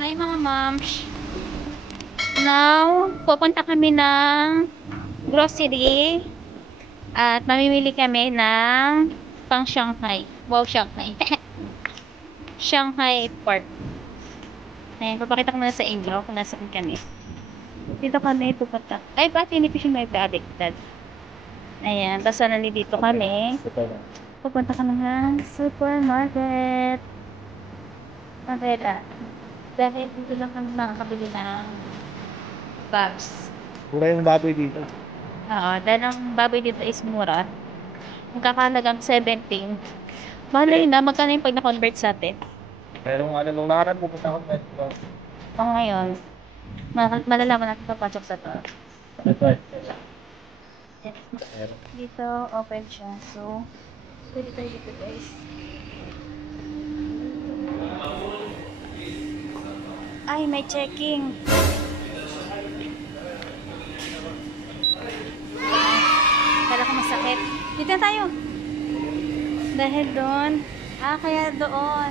Hi mga moms. Now, pupunta kami ng grocery at mamimili kami ng pang Shanghai. Wow, Shanghai. Shanghai pork. Ayan, papakita ko muna sa inyo kung nasaan kami. Dito kami pupunta. Ay, pati ni Fishing may baliktad. Ayan, basta nandito kami. Pupunta kami ng supermarket. Pabela. Dahil dito lang kami makakabili ng bags. Mura yung baboy dito. Oo, dahil ang baboy dito is mura. Ang kakalagang 17. Malay na, magkano yung pag na-convert sa atin? Pero nung nakaraan pupunta ako dito. O ngayon, malalaman natin papasok sa to. Dito, open siya. So, pwede tayo dito guys. Ay, may checking. Kala ko masakit. Dito na tayo. Dahil doon. Kaya doon.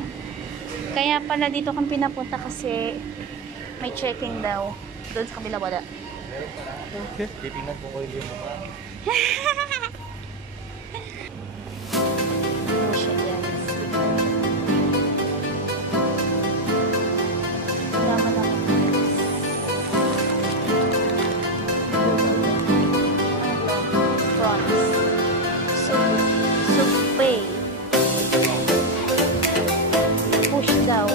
Kaya pala dito kang pinapunta kasi may checking daw. Doon sa kabila wala. Titingnan ko yung mukha. Ano siya guys? Yaman ako guys. Prawns. Soup pay. Push daw.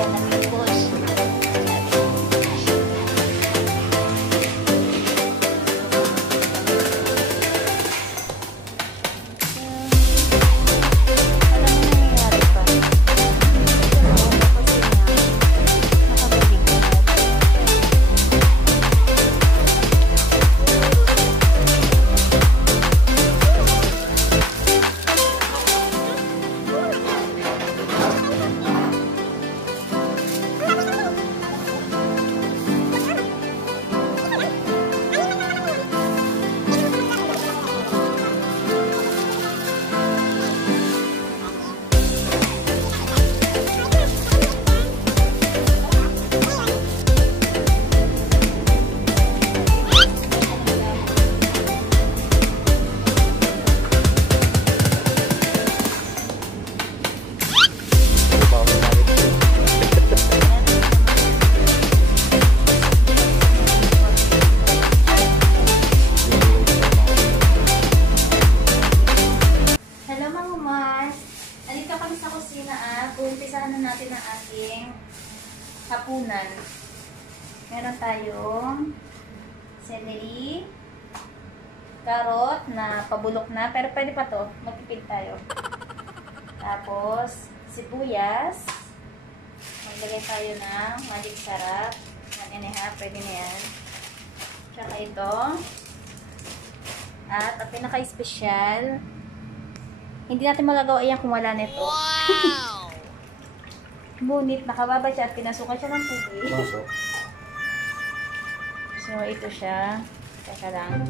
Ayan, nag-push. Alam mo nangyayari pa. Kasi nga, nakabalik na. Hello mga mas! Alito kami sa kusina at uumpisahan na natin ang ating hapunan. Meron tayong celery, carrot na pabulok na, pero pwede pa to, magpipid tayo. Tapos, sibuyas. Maglagay tayo ng magic sarap. 1.5, pwede na yan. Tsaka ito. At ang pinaka-special, hindi natin magagawa yan kung wala nito. Wow! Ngunit nakababa siya at pinasukan siya ng tubig. Masok. So, ito siya. Teka lang.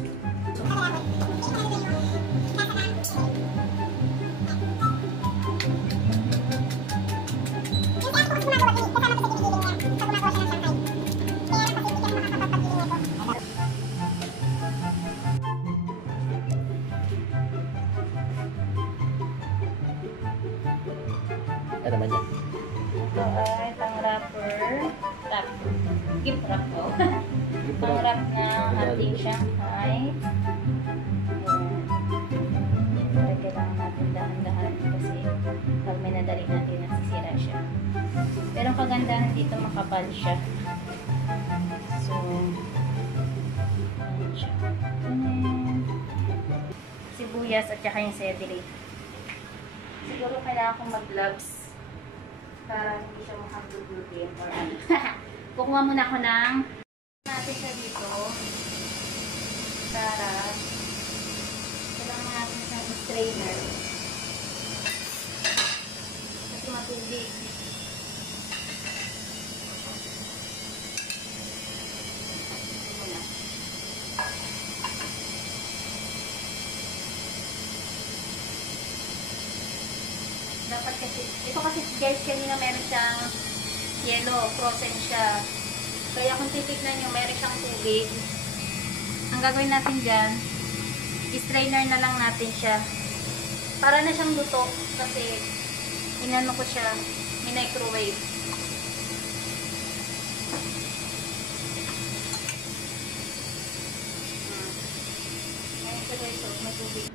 Ano naman yan? Ito ay pang wrapper. Gift wrap ko. Pang wrap ng ating Shanghai. Ayan. Pero kailangan natin dahan-dahan kasi pag may nadali natin nasisira siya. Pero ang kagandahan dito makapal siya. So, ayan siya. Sibuyas at saka yung celery. Siguro kailangan kong mag-gloves para hindi siya makapaglutin or ano. Kukuha muna ako ng natin siya dito para kailangan natin isang strainer kasi matubig. Ito muna. Dapat kasi, ito kasi guys, kanina meron siyang yellow, frozen siya. Kaya kung titignan nyo, meron siyang tubig. Ang gagawin natin dyan, i-strainer na lang natin siya. Para na siyang luto kasi inano ko siya, microwave. Ngayon siya guys, may tubig.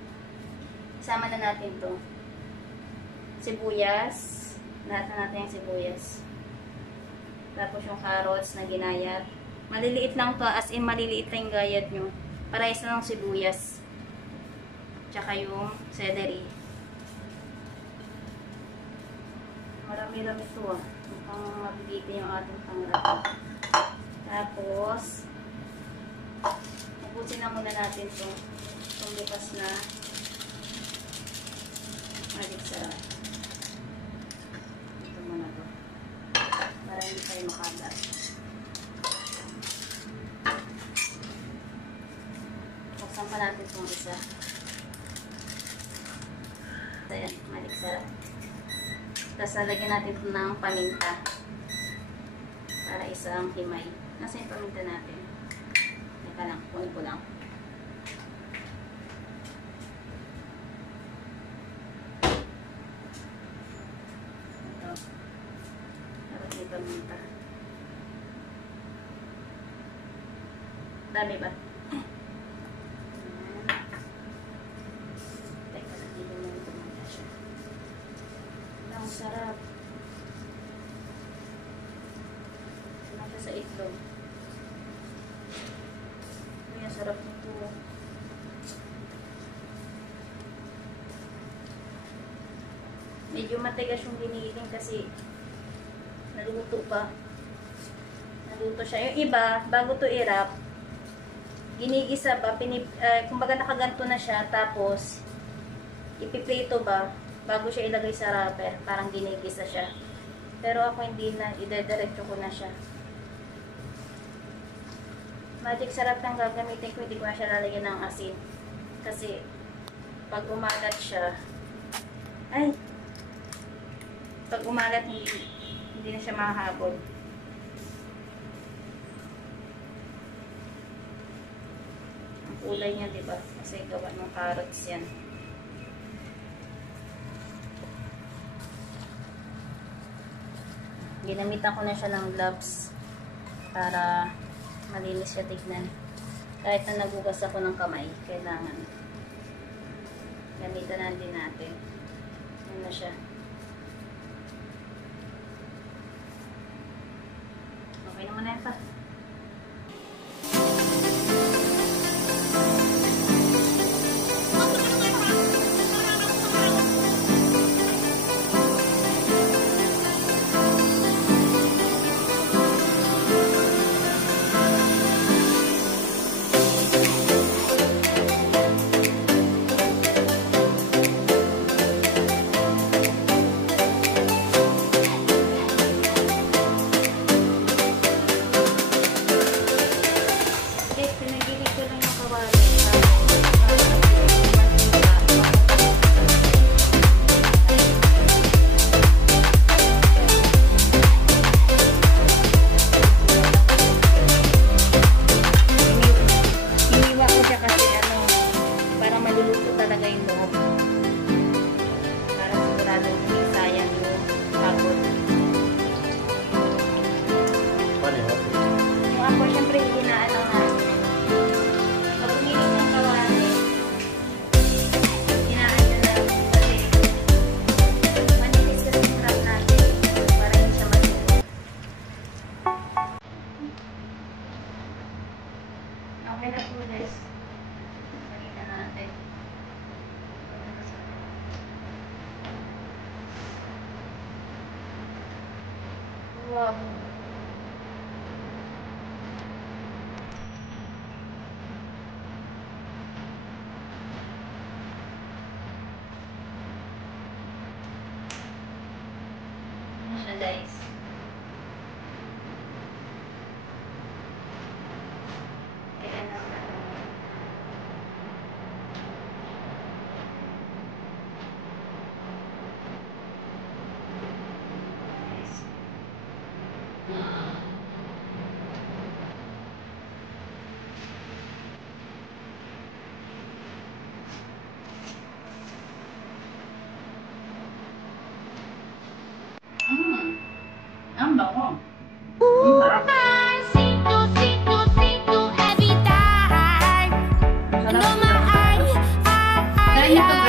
Isama na natin to. Sibuyas. Lahat na natin yung sibuyas. Tapos yung carrots na ginayat. Maliliit lang to, as in maliliit lang yung gayat nyo. Parehas na ng sibuyas. Tsaka yung celery. Marami-rami ito ah. Mukhang mabibitin yung ating pangrap. Tapos, ubusin na muna natin ito. Itong bukas na magic sarap. Ito muna to. Para hindi tayo makagat. Buksan pa natin itong isa. Ayan, magic sarap. Tapos lalagyan natin ito ng paminta. Para isang himay. Nasa yung paminta natin? Teka lang, kunin ko lang. Ito. Dapat may paminta. Dami ba? Teka lang, hindi mo na paminta siya. Ang sarap. Nasa sa itlog. Ang sarap nito. Medyo matigas yung giniling kasi naluto pa. Naluto siya. Yung iba, bago to i-wrap, ginigisa ba, kumbaga nakaganto na siya, tapos ipiprito ba, bago siya ilagay sa wrapper, parang ginigisa siya. Pero ako hindi na, idediretso ko na siya. Magic sarap lang gagamitin ko, hindi ko na siya lalagyan ng asin. Kasi, pag umagat siya, pag umagat, hindi na siya mahabol. Ang kulay niya, diba? Kasi gawa ng carrots yan. Ginamitan ko na siya ng gloves para malinis siya tignan. Kahit na nagugas ako ng kamay, kailangan gamitan na din natin. Yan na siya. Okay naman na yan pa. Okay na po guys. Pakita natin. Wow. Ano siya guys? Kaya na. Ang bako. Every time. No, my eye. Dahil ito